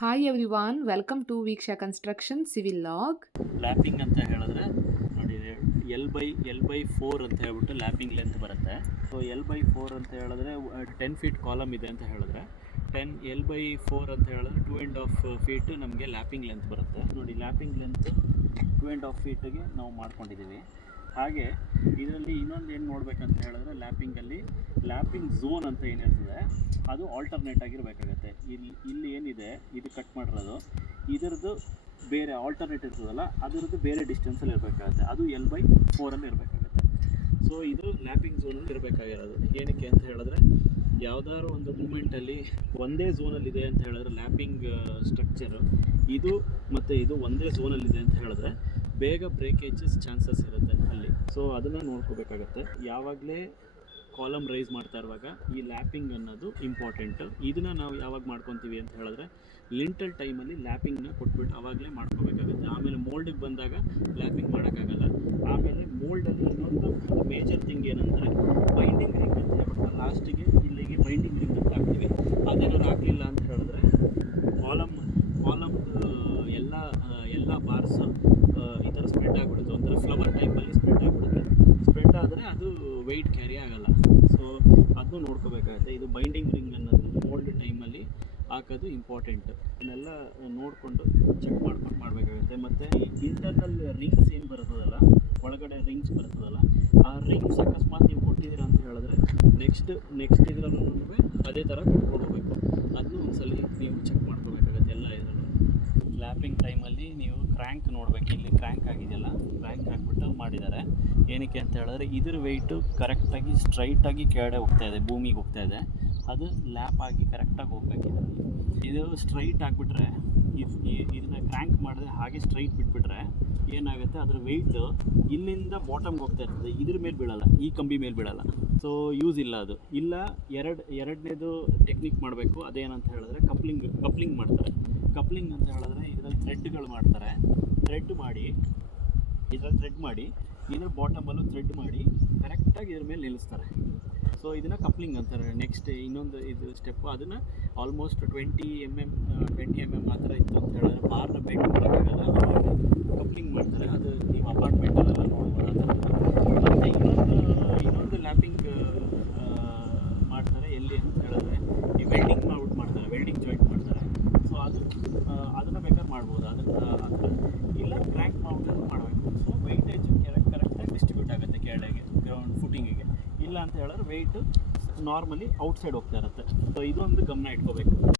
Hi everyone, welcome to Veeksha construction civil log. Lapping ಅಂತ ಹೇಳಿದ್ರೆ ನೋಡಿ, ಎಲ್ ಬೈ 4 ಅಂತ ಹೇಳ್ಬಿಟ್ಟು ಲ್ಯಾಪಿಂಗ್ ಲೆಂತ್ ಬರುತ್ತೆ. ಸೊ L/4 ಅಂತ ಹೇಳಿದ್ರೆ 10 ಫೀಟ್ ಕಾಲಮ್ ಇದೆ ಅಂತ ಹೇಳಿದ್ರೆ L/4 ಅಂತ ಹೇಳಿದ್ರೆ 2.5 ಫೀಟ್ ನಮಗೆ ಲ್ಯಾಪಿಂಗ್ ಲೆಂತ್ ಬರುತ್ತೆ. ನೋಡಿ, ಲ್ಯಾಪಿಂಗ್ ಲೆಂತ್ 2.5 ಫೀಟಿಗೆ ನಾವು ಮಾಡ್ಕೊಂಡಿದ್ದೀವಿ. ಹಾಗೆ ಇದರಲ್ಲಿ ಇನ್ನೊಂದು ಏನು ನೋಡಬೇಕಂತ ಹೇಳಿದ್ರೆ, ಲ್ಯಾಪಿಂಗ್ ಝೋನ್ ಅಂತ ಏನಿರ್ತದೆ ಅದು ಆಲ್ಟರ್ನೇಟ್ ಆಗಿರಬೇಕಾಗತ್ತೆ. ಇಲ್ಲಿ ಏನಿದೆ ಇದು ಕಟ್ ಮಾಡಿರೋದು, ಇದರದ್ದು ಬೇರೆ ಆಲ್ಟರ್ನೇಟ್ ಇರ್ತದಲ್ಲ, ಅದರದ್ದು ಬೇರೆ ಡಿಸ್ಟೆನ್ಸಲ್ಲಿ ಇರಬೇಕಾಗುತ್ತೆ. ಅದು L/4 ಅಲ್ಲಿ ಇರಬೇಕಾಗುತ್ತೆ. ಸೊ ಇದು ಲ್ಯಾಪಿಂಗ್ ಝೋನಲ್ಲಿ ಇರಬೇಕಾಗಿರೋದು. ಏನಕ್ಕೆ ಅಂತ ಹೇಳಿದ್ರೆ, ಯಾವುದಾದ್ರು ಒಂದು ಮೂಮೆಂಟಲ್ಲಿ ಒಂದೇ ಝೋನಲ್ಲಿದೆ ಅಂತ ಹೇಳಿದ್ರೆ ಲ್ಯಾಪಿಂಗ್ ಸ್ಟ್ರಕ್ಚರು ಇದು ಮತ್ತು ಇದು ಒಂದೇ ಝೋನಲ್ಲಿದೆ ಅಂತ ಹೇಳಿದ್ರೆ ಬೇಗ ಬ್ರೇಕೇಜಸ್ ಚಾನ್ಸಸ್ ಇರುತ್ತೆ ಅಲ್ಲಿ. ಸೊ ಅದನ್ನು ನೋಡ್ಕೋಬೇಕಾಗತ್ತೆ. ಯಾವಾಗಲೇ ಕಾಲಮ್ ರೈಸ್ ಮಾಡ್ತಾ ಇರುವಾಗ ಈ ಲ್ಯಾಪಿಂಗ್ ಅನ್ನೋದು ಇಂಪಾರ್ಟೆಂಟು. ಇದನ್ನು ನಾವು ಯಾವಾಗ ಮಾಡ್ಕೊತೀವಿ ಅಂತ ಹೇಳಿದ್ರೆ ಲಿಂಟಲ್ ಟೈಮಲ್ಲಿ ಲ್ಯಾಪಿಂಗ್ನ ಕೊಟ್ಬಿಟ್ಟು ಆವಾಗಲೇ ಮಾಡ್ಕೋಬೇಕಾಗುತ್ತೆ. ಆಮೇಲೆ ಮೋಲ್ಡಿಗೆ ಬಂದಾಗ ಲ್ಯಾಪಿಂಗ್ ಮಾಡೋಕ್ಕಾಗಲ್ಲ. ಆಮೇಲೆ ಮೋಲ್ಡಲ್ಲಿ ಇನ್ನೊಂದು ಮೇಜರ್ ಥಿಂಗ್ ಏನಂದರೆ ಬೈಂಡಿಂಗ್ ರಿಂಗ್ ಅಂತ ಹೇಳ್ಬಿಟ್ಟು ಲಾಸ್ಟಿಗೆ ಇಲ್ಲಿಗೆ ಬೈಂಡಿಂಗ್ ರಿಂಗ್ ಅಂತ ಹಾಕ್ತೀವಿ. ಅದೇನಾದ್ರು ಹಾಕಲಿಲ್ಲ ಅಂತ ಹೇಳಿದ್ರೆ ಕಾಲಮ್ದು ಎಲ್ಲ ಬಾರ್ಸ್ ಈ ಥರ ಸ್ಪ್ರೆಡ್ ಆಗಿಬಿಡುತ್ತೆ. ಒಂಥರ ಫ್ಲವರ್ ಟೈಪಲ್ಲಿ ಸ್ಪ್ರೆಡ್ ಆಗಿಬಿಡುತ್ತೆ. ಸ್ಪ್ರೆಡ್ ಆದರೆ ಅದು ವೆಯ್ಟ್ ಕ್ಯಾರಿ ಆಗೋಲ್ಲ. ಸೊ ಅದನ್ನು ನೋಡ್ಕೋಬೇಕಾಗುತ್ತೆ. ಇದು ಬೈಂಡಿಂಗ್ ರಿಂಗ್ ಅನ್ನೋದು ಮೋಲ್ಡ್ ಟೈಮಲ್ಲಿ ಹಾಕೋದು ಇಂಪಾರ್ಟೆಂಟ್. ಇದನ್ನೆಲ್ಲ ನೋಡಿಕೊಂಡು ಚೆಕ್ ಮಾಡ್ಕೊಂಡು ಮಾಡಬೇಕಾಗುತ್ತೆ. ಮತ್ತು ಇಂಟರ್ನಲ್ ರಿಂಗ್ಸ್ ಏನು ಬರ್ತದಲ್ಲ, ಒಳಗಡೆ ರಿಂಗ್ಸ್ ಬರ್ತದಲ್ಲ, ಆ ರಿಂಗ್ಸ್ ಅಕಸ್ಮಾತ್ ನೀವು ಕೊಟ್ಟಿದ್ದೀರಾ ಅಂತ ಹೇಳಿದ್ರೆ ನೆಕ್ಸ್ಟ್ ಇದರಲ್ಲೂ ಅದೇ ಥರ ಕೊಟ್ಕೊಂಡು ಹೋಗಬೇಕು. ಅದನ್ನು ಒಂದ್ಸಲಿ ನೀವು ಚೆಕ್ ಮಾಡ್ಕೋಬೇಕಾಗುತ್ತೆ. ಎಲ್ಲ ಇದರಲ್ಲೂ ಲ್ಯಾಪಿಂಗ್ ಟೈಮಲ್ಲಿ ನೀವು ಕ್ರ್ಯಾಂಕ್ ನೋಡಬೇಕು. ಇಲ್ಲಿ ಕ್ರ್ಯಾಂಕ್ ಆಗಿದೆಯಲ್ಲ, ಕ್ರ್ಯಾಂಕ್ ಹಾಕ್ಬಿಟ್ಟು ಮಾಡಿದ್ದಾರೆ. ಏನಕ್ಕೆ ಅಂತ ಹೇಳಿದ್ರೆ ಇದ್ರ ವೆಯ್ಟು ಕರೆಕ್ಟಾಗಿ ಸ್ಟ್ರೈಟಾಗಿ ಕೆಳಗಡೆ ಹೋಗ್ತಾಯಿದೆ, ಭೂಮಿಗೆ ಹೋಗ್ತಾಯಿದೆ. ಅದು ಲ್ಯಾಪ್ ಆಗಿ ಕರೆಕ್ಟಾಗಿ ಹೋಗ್ಬೇಕು. ಇದರಲ್ಲಿ ಇದು ಸ್ಟ್ರೈಟ್ ಆಗಿಬಿಟ್ರೆ, ಇದನ್ನು ಕ್ರ್ಯಾಂಕ್ ಮಾಡಿದ್ರೆ ಹಾಗೆ ಸ್ಟ್ರೈಟ್ ಬಿಟ್ಬಿಟ್ರೆ ಏನಾಗುತ್ತೆ, ಅದ್ರ ವೆಯ್ಟು ಇಲ್ಲಿಂದ ಬಾಟಮ್ಗೆ ಹೋಗ್ತಾ ಇರ್ತದೆ. ಇದ್ರ ಮೇಲೆ ಬೀಳಲ್ಲ, ಈ ಕಂಬಿ ಮೇಲೆ ಬೀಳಲ್ಲ. ಸೊ ಯೂಸ್ ಇಲ್ಲ ಅದು. ಇಲ್ಲ ಎರಡನೇದು ಟೆಕ್ನಿಕ್ ಮಾಡಬೇಕು. ಅದೇನಂತ ಹೇಳಿದ್ರೆ ಕಪ್ಲಿಂಗ್ ಮಾಡ್ತಾರೆ. ಕಪ್ಲಿಂಗ್ ಅಂತ ಹೇಳಿದ್ರೆ ಇದರಲ್ಲಿ ಥ್ರೆಡ್ಗಳು ಮಾಡ್ತಾರೆ. ಥ್ರೆಡ್ ಮಾಡಿ ಇದ್ರ ಬಾಟಮಲ್ಲೂ ಥ್ರೆಡ್ ಮಾಡಿ ಕರೆಕ್ಟಾಗಿ ಇದ್ರ ಮೇಲೆ ನಿಲ್ಲಿಸ್ತಾರೆ. ಸೊ ಇದನ್ನು ಕಪ್ಲಿಂಗ್ ಅಂತಾರೆ. ನೆಕ್ಸ್ಟ್ ಇನ್ನೊಂದು ಇದು ಸ್ಟೆಪ್ಪು, ಅದನ್ನು ಆಲ್ಮೋಸ್ಟ್ 20 mm ಆ ಥರ ಇತ್ತು ಅಂತ ಹೇಳಿದ್ರೆ ಬಾರ್ನ ಬೆಂಡ್ ಮಾಡೋಕ್ಕಾಗಲ್ಲ, ಕಪ್ಲಿಂಗ್ ಮಾಡ್ತಾರೆ. ಅದು ನೀವು ಅಪಾರ್ಟ್ಮೆಂಟಲ್ಲೆಲ್ಲ ನೋಡ್ಬೋದು. ಮತ್ತು ಇನ್ನೊಂದು ಲ್ಯಾಪಿಂಗ್ ಮಾಡ್ತಾರೆ. ಎಲ್ಲಿ ಅಂತ ಹೇಳಿದ್ರೆ ಈ ವೆಲ್ಡಿಂಗ್ ಮಾಡ್ತಾರೆ, ವೆಲ್ಡಿಂಗ್ ಜಾಯಿಂಟ್ ಮಾಡ್ತಾರೆ. ಸೊ ಅದನ್ನು ಬೇಕಾದ್ರೆ ಮಾಡ್ಬೋದು. ಅದನ್ನು ಇಲ್ಲ ಕ್ರ್ಯಾಂಕ್ ಮಾಡ್ಕೊಂಡು ಮಾಡಬೇಕು. ಸೊ ವೆಯ್ಟೇಜ್ ಕರೆಕ್ಟಾಗಿ ಡಿಸ್ಟ್ರಿಬ್ಯೂಟ್ ಆಗುತ್ತೆ ಕೆಳಗೆ ಗ್ರೌಂಡ್ ಫುಟಿಂಗಿಗೆ. ಇಲ್ಲ ಅಂತ ಹೇಳಿದ್ರೆ ವೆಯ್ಟು ನಾರ್ಮಲಿ ಔಟ್ಸೈಡ್ ಹೋಗ್ತಾ ಇರುತ್ತೆ. ಸೊ ಇದೊಂದು ಗಮನ ಇಟ್ಕೋಬೇಕು.